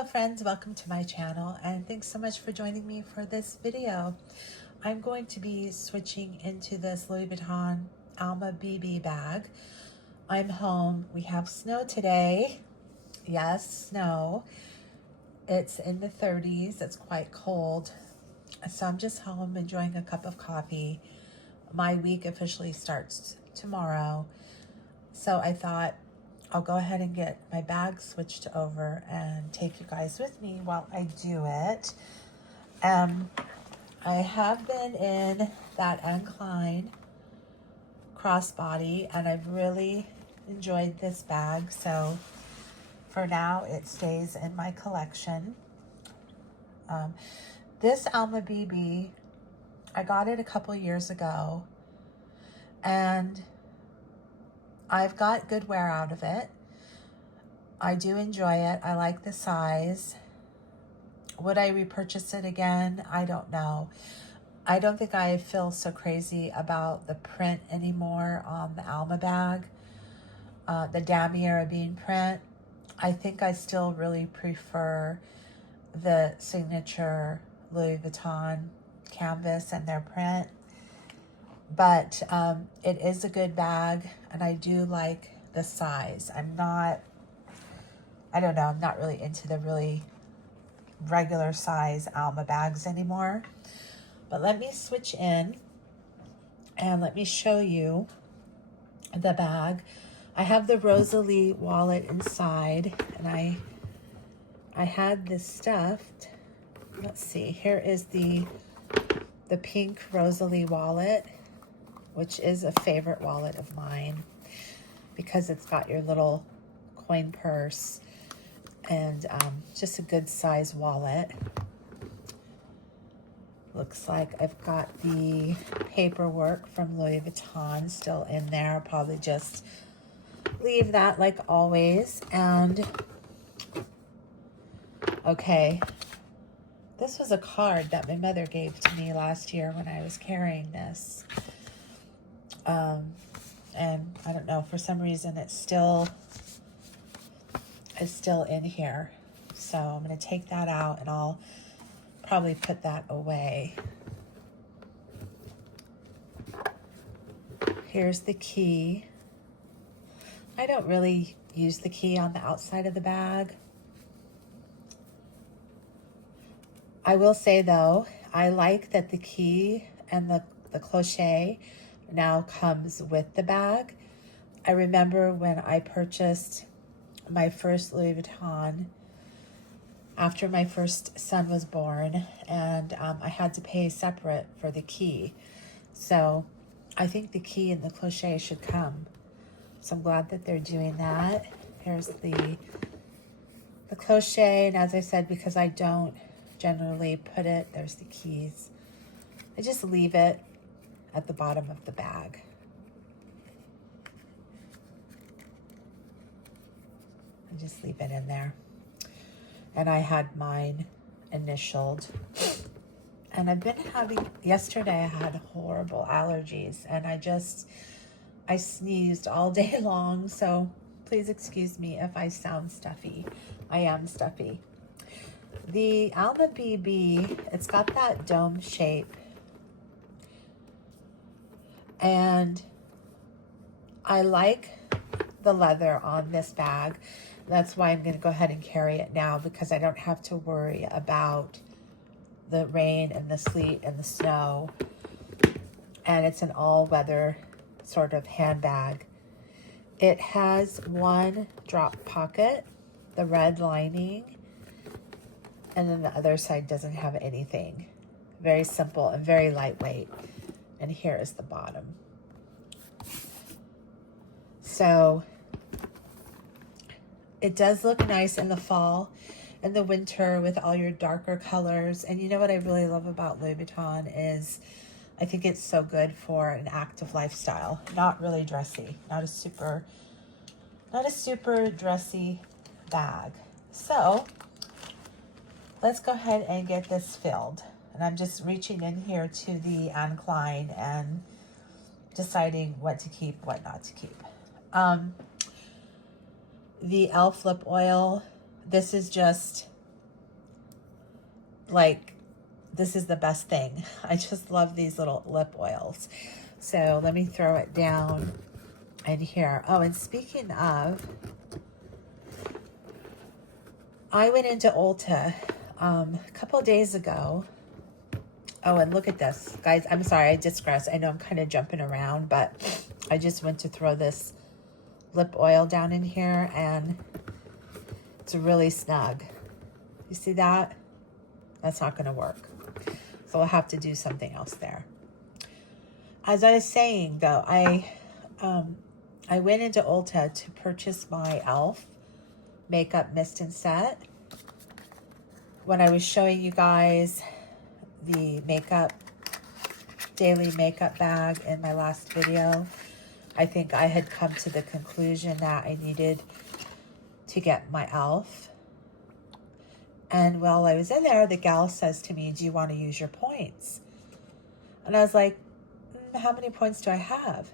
Hello friends, welcome to my channel and thanks so much for joining me for this video. I'm going to be switching into this Louis Vuitton Alma BB bag. I'm home. We have snow today. Yes, snow. It's in the 30s. It's quite cold. So I'm just home enjoying a cup of coffee. My week officially starts tomorrow. So I thought I'll go ahead and get my bag switched over and take you guys with me while I do it. I have been in that Anne Klein crossbody and I've really enjoyed this bag. So for now, it stays in my collection. This Alma BB, I got it a couple years ago and I've got good wear out of it. I do enjoy it. I like the size. Would I repurchase it again? I don't know. I don't think I feel so crazy about the print anymore on the Alma bag, the damier bean print. I think I still really prefer the signature Louis Vuitton canvas and their print. But it is a good bag and I do like the size. I'm not really into the really regular size Alma bags anymore. But let me switch in and let me show you the bag. I have the Rosalie wallet inside and I had this stuffed. Let's see, here is the pink Rosalie wallet, which is a favorite wallet of mine because it's got your little coin purse and just a good size wallet. Looks like I've got the paperwork from Louis Vuitton still in there. I'll probably just leave that like always. And okay, this was a card that my mother gave to me last year when I was carrying this. And I don't know, for some reason it's still in here. So I'm going to take that out and I'll probably put that away. Here's the key. I don't really use the key on the outside of the bag. I will say though, I like that the key and the cloche now comes with the bag. I remember when I purchased my first Louis Vuitton after my first son was born, and I had to pay separate for the key. So I think the key and the cloche should come. So I'm glad that they're doing that. Here's the cloche, and as I said, because I don't generally put it, there's the keys. I just leave it at the bottom of the bag. I just leave it in there. And I had mine initialed. And I've been yesterday I had horrible allergies and I sneezed all day long. So please excuse me if I sound stuffy. I am stuffy. The Alma BB, it's got that dome shape. And I like the leather on this bag. That's why I'm going to go ahead and carry it now because I don't have to worry about the rain and the sleet and the snow. And it's an all-weather sort of handbag. It has one drop pocket, the red lining, and then the other side doesn't have anything. Very simple and very lightweight. And here is the bottom. So it does look nice in the fall and the winter with all your darker colors. And you know what I really love about Louis Vuitton is I think it's so good for an active lifestyle. Not really dressy, not a super dressy bag. So let's go ahead and get this filled. And I'm just reaching in here to the Anne Klein and deciding what to keep, what not to keep. The elf lip oil, this is just like, this is the best thing. I just love these little lip oils. So let me throw it down in here. Oh, and speaking of, I went into Ulta a couple of days ago. Oh, and look at this. Guys, I'm sorry, I digress. I know I'm kind of jumping around, but I just went to throw this lip oil down in here, and it's really snug. You see that? That's not going to work. So I'll have to do something else there. As I was saying, though, I went into Ulta to purchase my e.l.f. makeup mist and set. When I was showing you guys the daily makeup bag in my last video, I think I had come to the conclusion that I needed to get my e.l.f. And while I was in there, the gal says to me, do you want to use your points? And I was like, how many points do I have?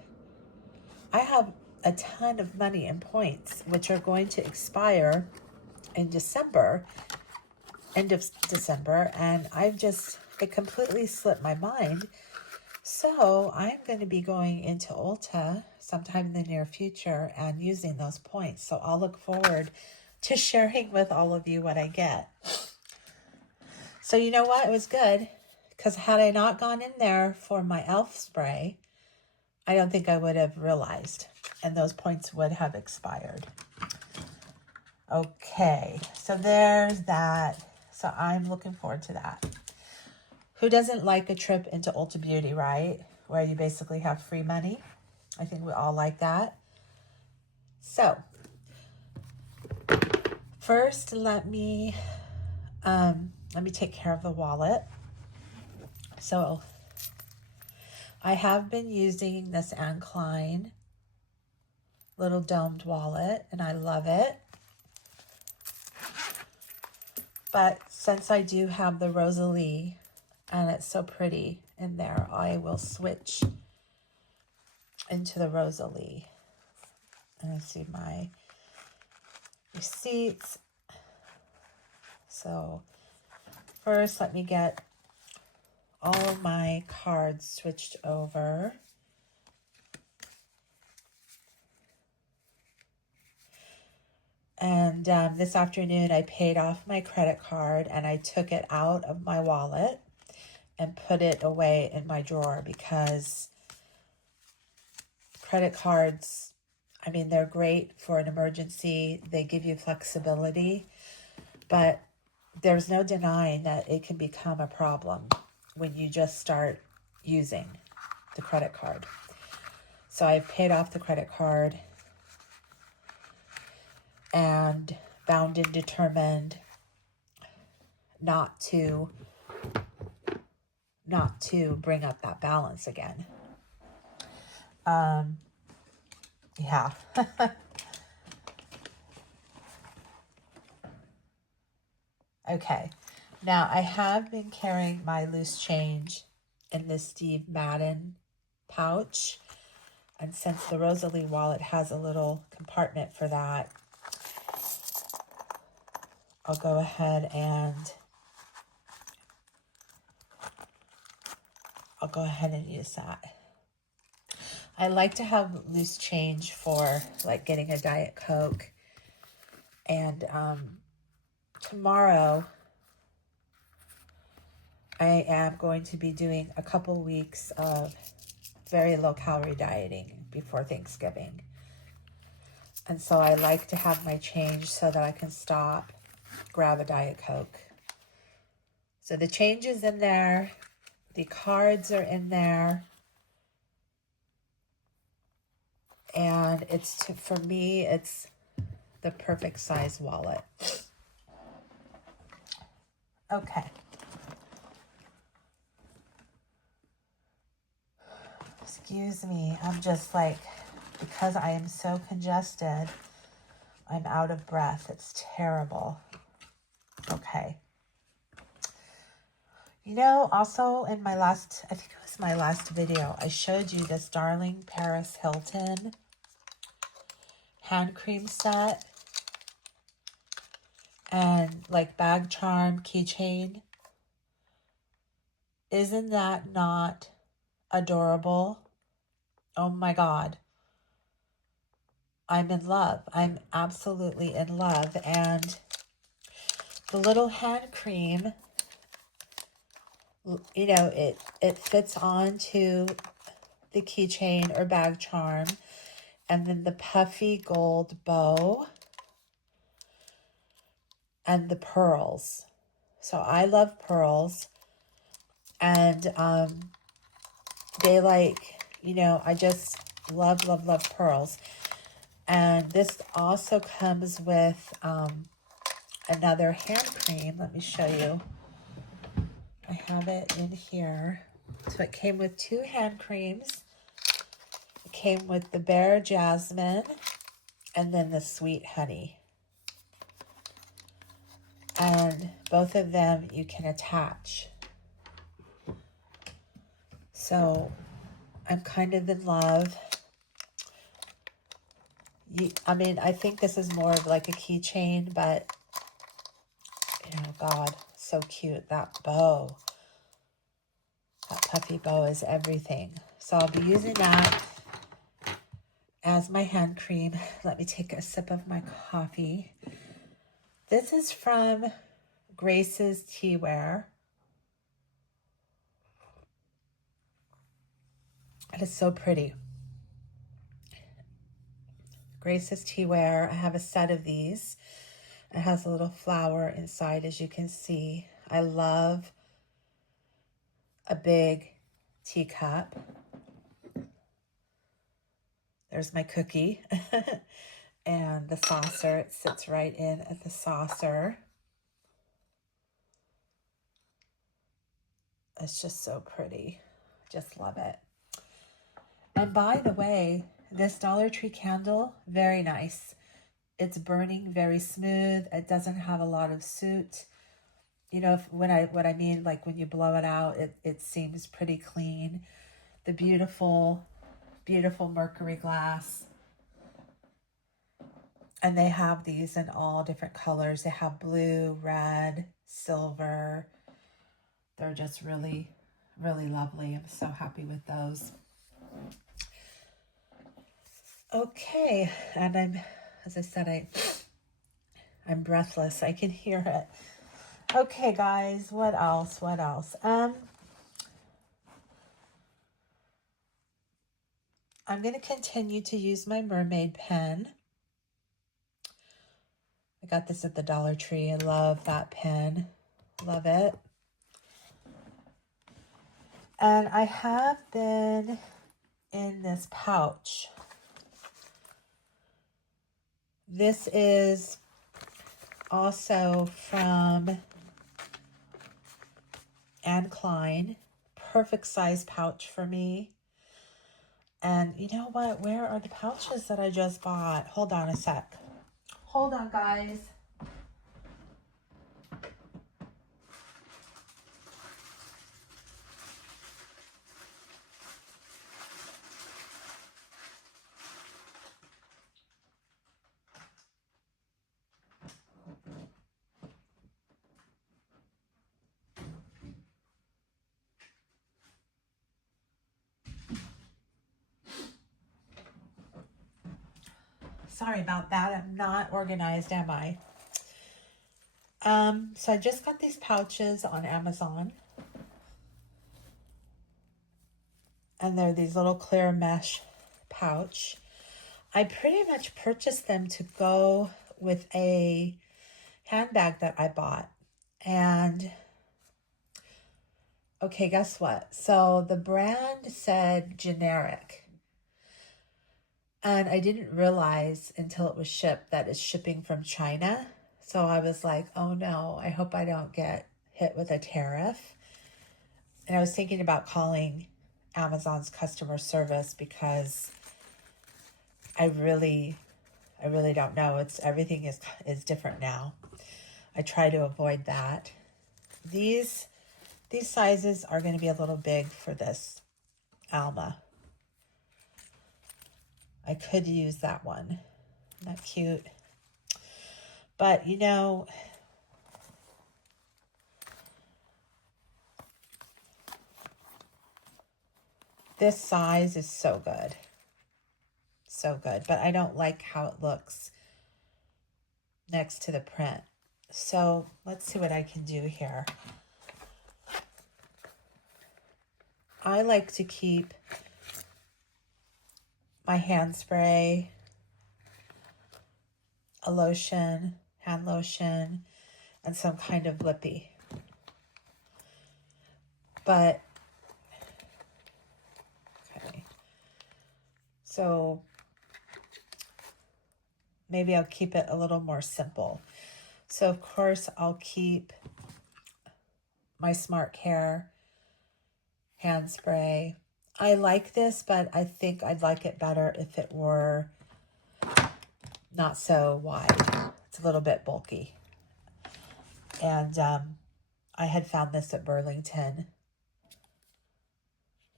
I have a ton of money in points, which are going to expire in December, end of December, and it completely slipped my mind. So I'm going to be going into Ulta sometime in the near future and using those points. So I'll look forward to sharing with all of you what I get. So you know what? It was good, because had I not gone in there for my e.l.f. spray, I don't think I would have realized, and those points would have expired. Okay, so there's that. So I'm looking forward to that. Who doesn't like a trip into Ulta Beauty, right? Where you basically have free money. I think we all like that. So first, let me take care of the wallet. So I have been using this Anne Klein little domed wallet, and I love it. But since I do have the Rosalie, and it's so pretty in there, I will switch into the Rosalie. And I see my receipts. So first, let me get all of my cards switched over. And this afternoon, I paid off my credit card, and I took it out of my wallet and put it away in my drawer, because credit cards, I mean, they're great for an emergency. They give you flexibility, but there's no denying that it can become a problem when you just start using the credit card. So I've paid off the credit card and bound and determined not to bring up that balance again. Yeah. Okay. Now, I have been carrying my loose change in this Steve Madden pouch. And since the Rosalie wallet has a little compartment for that, I'll go ahead and use that. I like to have loose change for like getting a Diet Coke. And tomorrow I am going to be doing a couple weeks of very low calorie dieting before Thanksgiving. And so I like to have my change so that I can stop, grab a Diet Coke. So the change is in there. The cards are in there. And for me, it's the perfect size wallet. Okay. Excuse me. I'm just like, because I am so congested, I'm out of breath. It's terrible. Okay. You know, also in my last, I think it was my last video, I showed you this Darling Paris Hilton hand cream set and like bag charm keychain. Isn't that not adorable? Oh my God. I'm in love. I'm absolutely in love. And the little hand cream, you know, it fits onto the keychain or bag charm. And then the puffy gold bow and the pearls. So I love pearls. And they like, you know, I just love, love, love pearls. And this also comes with another hand cream. Let me show you. I have it in here. So it came with 2 hand creams. It came with the Bare Jasmine and then the Sweet Honey. And both of them you can attach. So I'm kind of in love. I mean, I think this is more of like a keychain, but, you know, God, so cute. That bow. That puffy bow is everything. So I'll be using that as my hand cream. Let me take a sip of my coffee. This is from Grace's Teaware. It is so pretty. Grace's Teaware. I have a set of these. It has a little flower inside, as you can see. I love a big teacup. There's my cookie. And the saucer, it sits right in at the saucer. It's just so pretty. Just love it. And by the way, this Dollar Tree candle, very nice. It's burning very smooth. It doesn't have a lot of soot. You know, what I mean, like when you blow it out, it seems pretty clean. The beautiful, beautiful mercury glass. And they have these in all different colors. They have blue, red, silver. They're just really, really lovely. I'm so happy with those. Okay, and as I said, I'm breathless. I can hear it. Okay, guys, what else? I'm going to continue to use my mermaid pen. I got this at the Dollar Tree. I love that pen. Love it. And I have been in this pouch. This is also from Anne Klein. Perfect size pouch for me. And you know what? Where are the pouches that I just bought? Hold on a sec. Hold on, guys. Sorry about that. I'm not organized, am I? So I just got these pouches on Amazon. And they're these little clear mesh pouch. I pretty much purchased them to go with a handbag that I bought. And okay, guess what? So the brand said generic. And I didn't realize until it was shipped that it's shipping from China. So I was like, oh no, I hope I don't get hit with a tariff. And I was thinking about calling Amazon's customer service because I really don't know. Everything is different now. I try to avoid that. These sizes are going to be a little big for this Alma. I could use that one. Isn't that cute? But you know, This size is so good. So good. But I don't like how it looks next to the print. So let's see what I can do here. I like to keep my hand spray, a lotion, hand lotion, and some kind of lippy. But, okay. So maybe I'll keep it a little more simple. So of course I'll keep my Smart Care hand spray. I like this, but I think I'd like it better if it were not so wide. It's a little bit bulky. And I had found this at Burlington.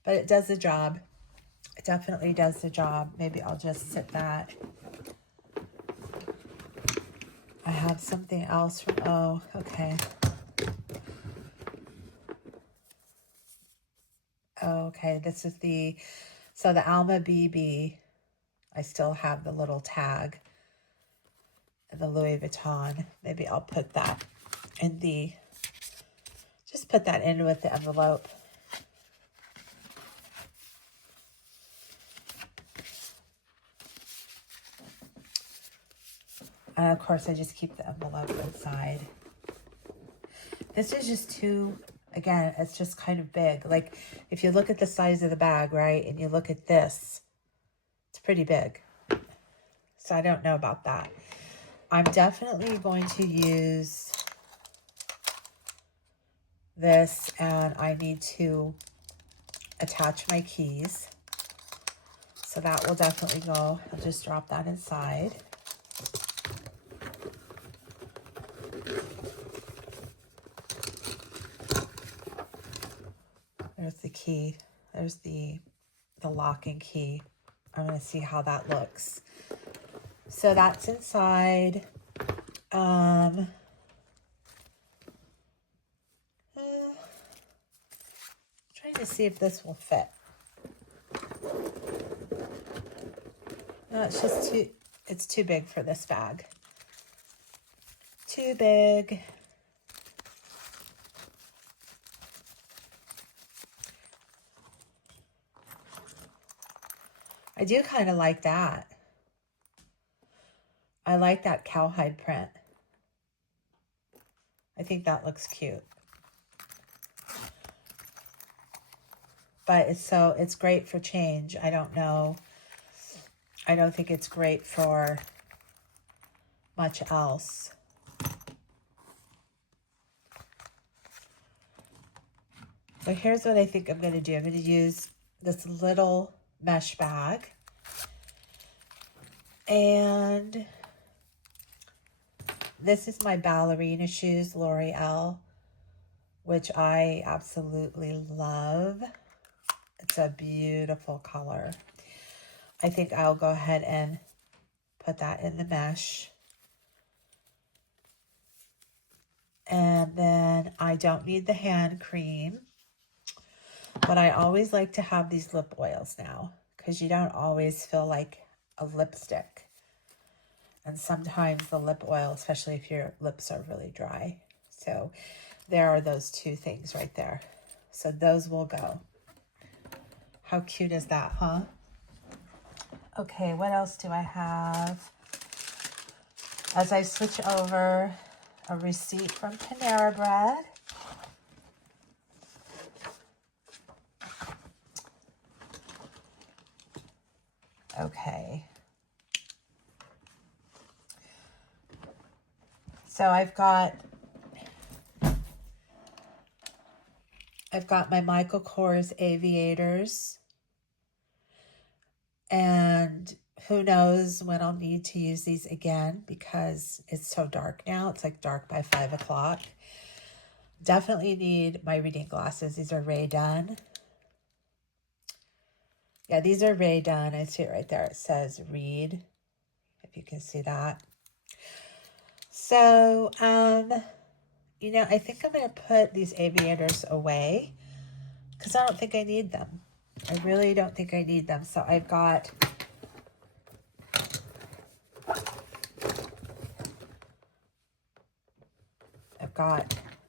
But it does the job. It definitely does the job. Maybe I'll just sit that. I have something else from, oh, okay. Oh, okay, this is the, so the Alma BB, I still have the little tag. And the Louis Vuitton, maybe I'll put that in the, just put that in with the envelope. And of course, I just keep the envelope inside. This is just too, again, it's just kind of big. Like, if you look at the size of the bag, right, and you look at this, it's pretty big. So I don't know about that. I'm definitely going to use this, and I need to attach my keys. So that will definitely go. I'll just drop that inside. There's the key. There's the locking key. I'm going to see how that looks. So that's inside. Trying to see if this will fit. No, it's just it's too big for this bag. Too big. I do kind of like that. I like that cowhide print. I think that looks cute. But it's great for change. I don't know. I don't think it's great for much else. So here's what I think I'm going to do. I'm going to use this little mesh bag. And this is my ballerina shoes, L'Oreal, which I absolutely love. It's a beautiful color. I think I'll go ahead and put that in the mesh. And then I don't need the hand cream, but I always like to have these lip oils now because you don't always feel like a lipstick. And sometimes the lip oil, especially if your lips are really dry. So there are those two things right there. So those will go. How cute is that, huh? Okay, what else do I have? As I switch over, a receipt from Panera Bread. Okay. So I've got my Michael Kors Aviators. And who knows when I'll need to use these again because it's so dark now. It's like dark by 5 o'clock. Definitely need my reading glasses. These are Ray-Ban. Yeah, these are Ray-Ban. I see it right there. It says read, if you can see that. So, you know, I think I'm going to put these aviators away because I don't think I need them. I really don't think I need them. So I've got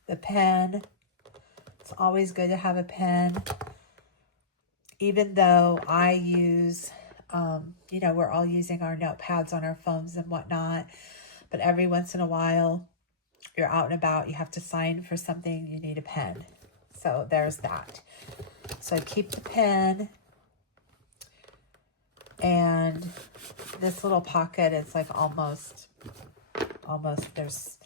the pen. It's always good to have a pen. Even though I use, you know, we're all using our notepads on our phones and whatnot. But every once in a while, you're out and about, you have to sign for something, you need a pen. So there's that. So I keep the pen. And this little pocket is like almost, there's,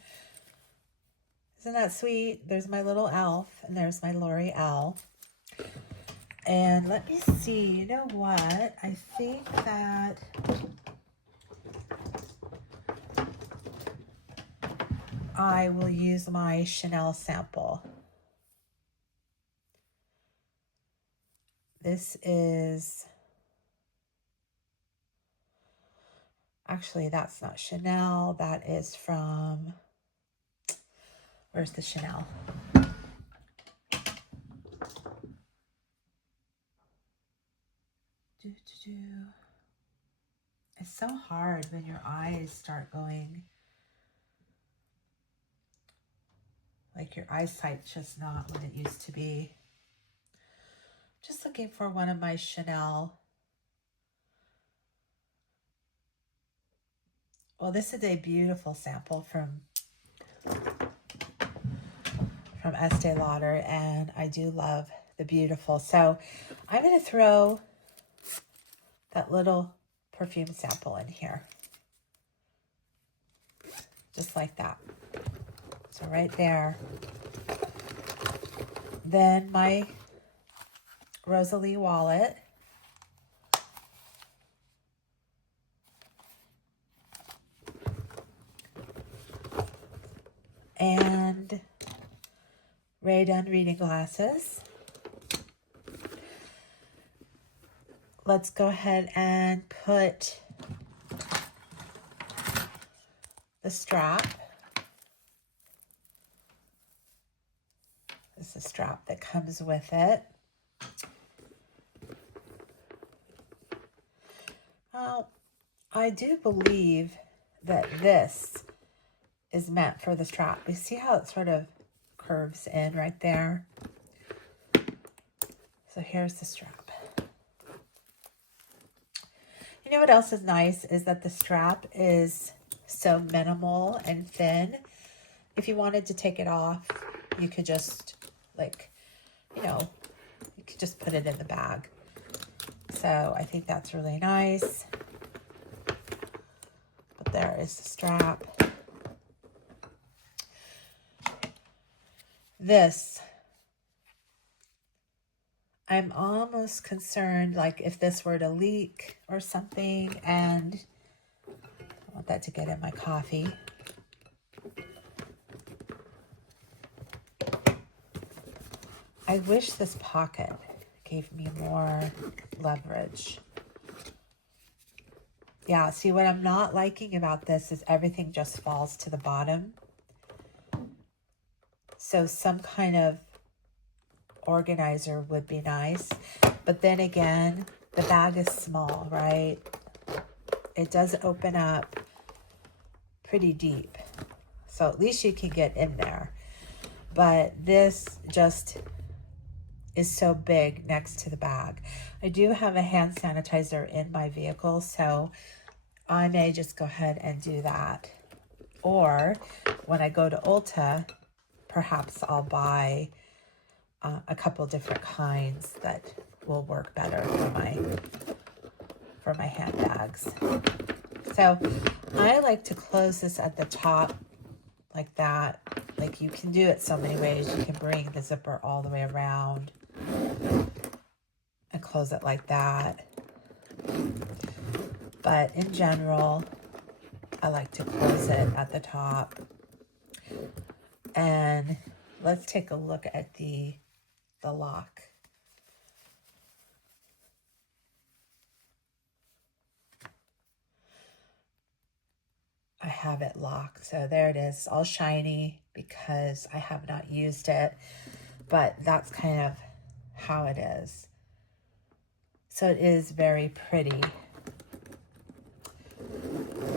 isn't that sweet? There's my little elf, and there's my L'Oreal. And let me see, you know what? I think that I will use my Chanel sample. This is, actually, that's not Chanel. That is from, where's the Chanel? It's so hard when your eyes start going, like your eyesight's just not what it used to be. Just looking for one of my Chanel. Well, this is a beautiful sample from Estee Lauder, and I do love the beautiful. So I'm going to throw that little perfume sample in here. Just like that. So right there. Then my Rosalie wallet. And Ray-Ban reading glasses. Let's go ahead and put the strap. This is the strap that comes with it. Well, I do believe that this is meant for the strap. You see how it sort of curves in right there? So here's the strap. You know what else is nice is that the strap is so minimal and thin. If you wanted to take it off, you could just like, you know, you could just put it in the bag. So I think that's really nice. But there is the strap. This, I'm almost concerned, like if this were to leak or something, and I want that to get in my coffee. I wish this pocket gave me more leverage. Yeah, see, what I'm not liking about this is everything just falls to the bottom. So some kind of organizer would be nice. But then again, the bag is small, right? It does open up pretty deep. So at least you can get in there. But this just is so big next to the bag. I do have a hand sanitizer in my vehicle, so I may just go ahead and do that. Or when I go to Ulta, perhaps I'll buy a couple different kinds that will work better for my handbags. So I like to close this at the top like that. Like you can do it so many ways. You can bring the zipper all the way around and close it like that. But in general, I like to close it at the top. And let's take a look at the lock. I have it locked. So there it is, all shiny because I have not used it, but that's kind of how it is. So it is very pretty.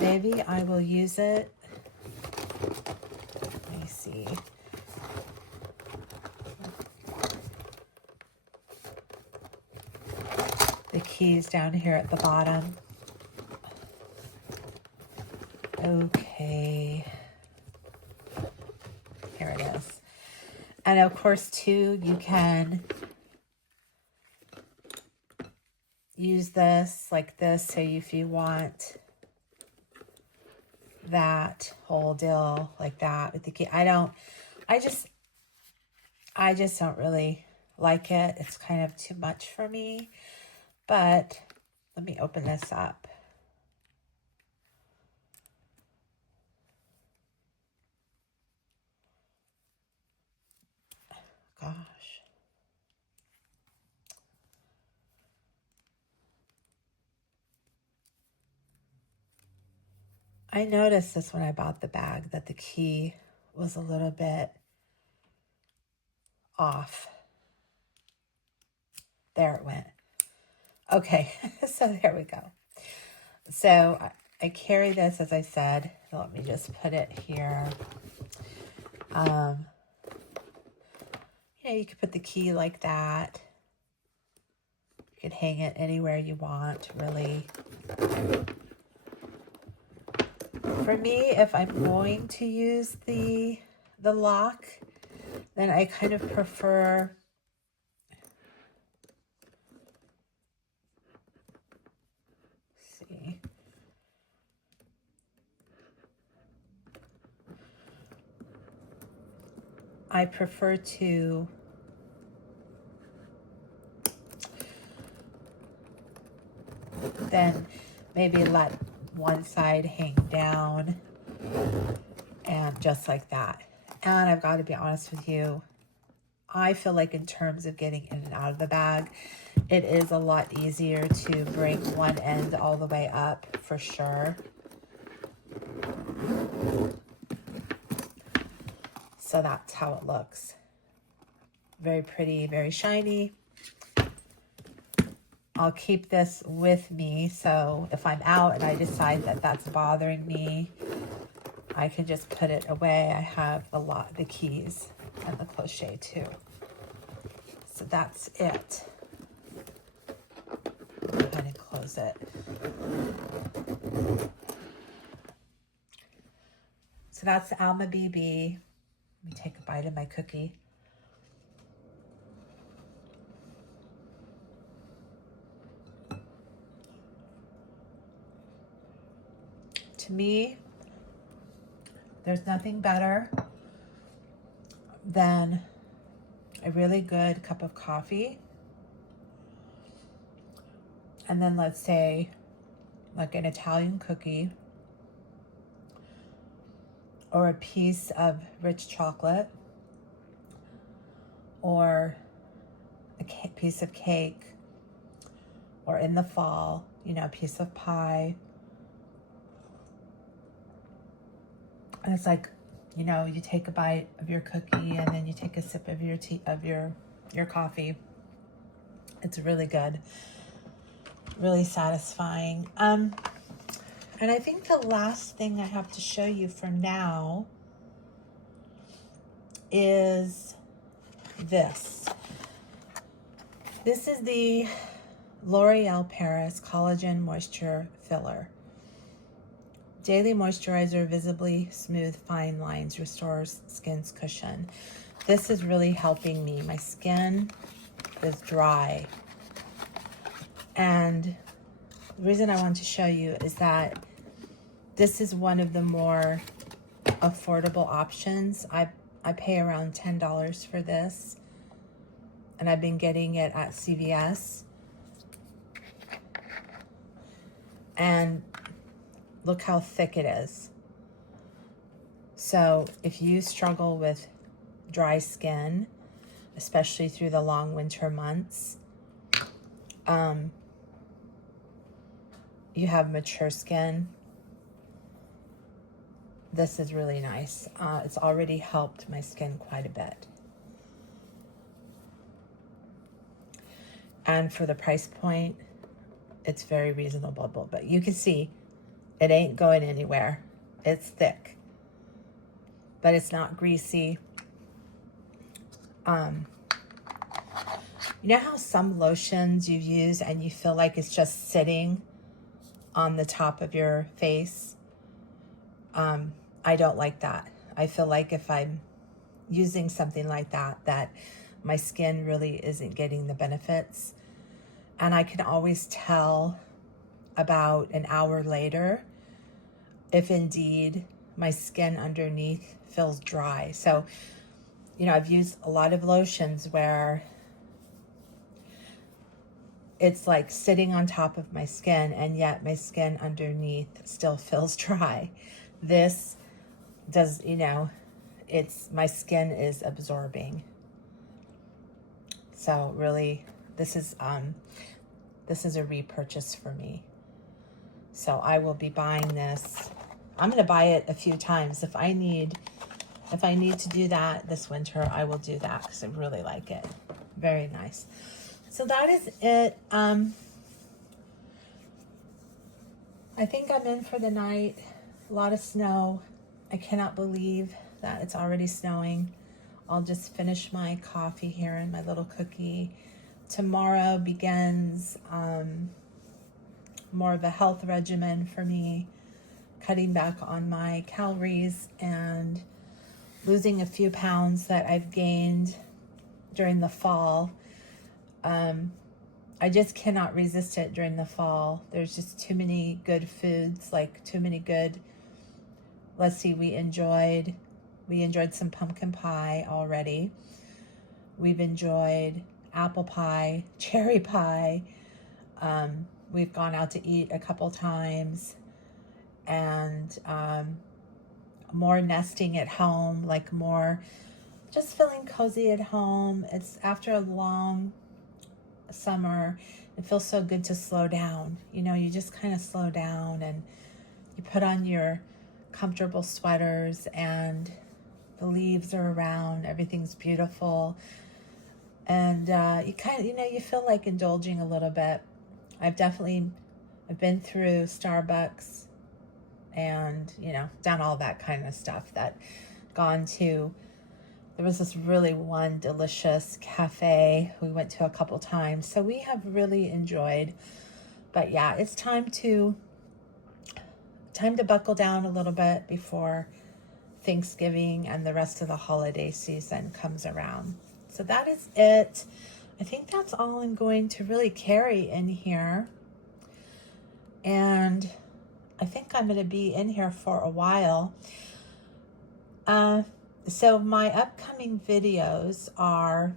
Maybe I will use it. Let me see. The keys down here at the bottom. Okay. Here it is. And of course, too, you can use this like this. So if you want that whole deal like that with the key, I just don't really like it. It's kind of too much for me. But let me open this up. Gosh. I noticed this when I bought the bag, that the key was a little bit off. There it went. Okay, so there we go. So I carry this, as I said. Let me just put it here. You could put the key like that. You could hang it anywhere you want, really. For me, if I'm going to use the lock, then I kind of prefer I prefer to then maybe let one side hang down and just like that. And I've got to be honest with you, I feel like in terms of getting in and out of the bag, it is a lot easier to bring one end all the way up for sure. So that's how it looks. Very pretty, very shiny. I'll keep this with me, so if I'm out and I decide that that's bothering me, I can just put it away. I have the keys and the cloche too. So that's it. Go ahead and close it. So that's the Alma BB. Let me take a bite of my cookie. To me, there's nothing better than a really good cup of coffee. And then let's say like an Italian cookie or a piece of rich chocolate or a piece of cake, or in the fall, a piece of pie. And it's like, you take a bite of your cookie and then you take a sip of your tea, of your coffee. It's really good, really satisfying. And I think the last thing I have to show you for now is this. This is the L'Oreal Paris Collagen Moisture Filler. Daily moisturizer, visibly smooth fine lines, restores skin's cushion. This is really helping me. My skin is dry. And the reason I want to show you is that this is one of the more affordable options. I pay around $10 for this, and I've been getting it at CVS. And look how thick it is. So if you struggle with dry skin, especially through the long winter months, you have mature skin, this is really nice. It's already helped my skin quite a bit. And for the price point, it's very reasonable. But you can see it ain't going anywhere. It's thick, but it's not greasy. You know how some lotions you use and you feel like it's just sitting on the top of your face? I don't like that. I feel like if I'm using something like that, that my skin really isn't getting the benefits. And I can always tell about an hour later if indeed my skin underneath feels dry. So, you know, I've used a lot of lotions where it's like sitting on top of my skin, and yet my skin underneath still feels dry. This does, you know, my skin is absorbing. So really, this is a repurchase for me. So I will be buying this. I'm going to buy it a few times. If I need to do that this winter, I will do that because I really like it. Very nice. So that is it. I think I'm in for the night. A lot of snow. I cannot believe that it's already snowing. I'll just finish my coffee here and my little cookie. Tomorrow begins more of a health regimen for me, cutting back on my calories and losing a few pounds that I've gained during the fall. I just cannot resist it during the fall. There's just too many good foods, like too many good, let's see, we enjoyed some pumpkin pie already. We've enjoyed apple pie, cherry pie. We've gone out to eat a couple times, and more nesting at home, like more just feeling cozy at home. It's after a long summer. It feels so good to slow down. You know, you just kind of slow down and you put on your comfortable sweaters and the leaves are around, everything's beautiful. And you kind of, you know, you feel like indulging a little bit. I've been through Starbucks and, you know, done all that kind of stuff. There was this really one delicious cafe we went to a couple times. So we have really enjoyed. But yeah, it's time to buckle down a little bit before Thanksgiving and the rest of the holiday season comes around. So that is it. I think that's all I'm going to really carry in here. And I think I'm going to be in here for a while. So my upcoming videos are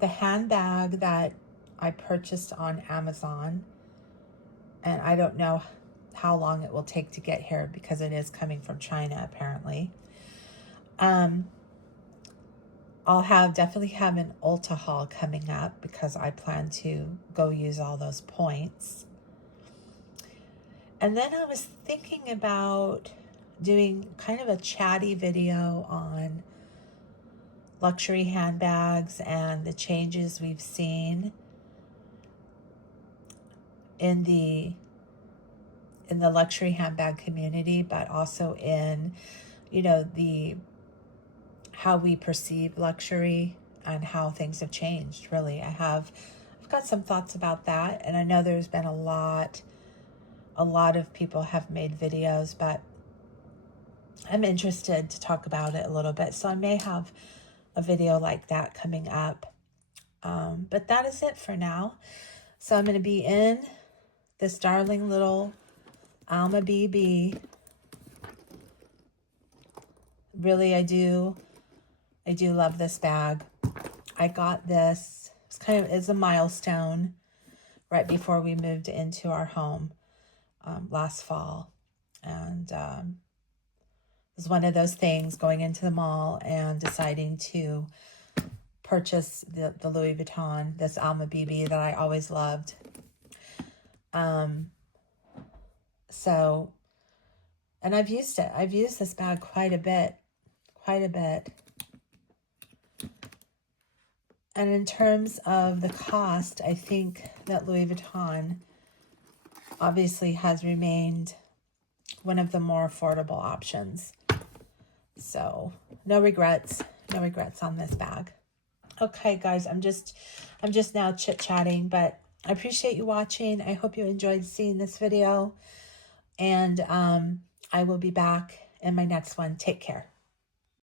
the handbag that I purchased on Amazon. And I don't know how long it will take to get here because it is coming from China, apparently. I'll definitely have an Ulta haul coming up because I plan to go use all those points. And then I was thinking about doing kind of a chatty video on luxury handbags and the changes we've seen in the luxury handbag community, but also in, you know, how we perceive luxury and how things have changed. Really, I've got some thoughts about that, and I know there's been a lot of people have made videos, but I'm interested to talk about it a little bit. So I may have a video like that coming up. But that is it for now. So I'm going to be in this darling little Alma BB. Really, I do love this bag. I got this. It's a milestone right before we moved into our home last fall. And it was one of those things, going into the mall and deciding to purchase the Louis Vuitton, this Alma BB that I always loved. So, and I've used it. I've used this bag quite a bit. And in terms of the cost, I think that Louis Vuitton obviously has remained one of the more affordable options. So no regrets on this bag. Okay, guys, I'm just now chit-chatting, but I appreciate you watching. I hope you enjoyed seeing this video, and I will be back in my next one. Take care.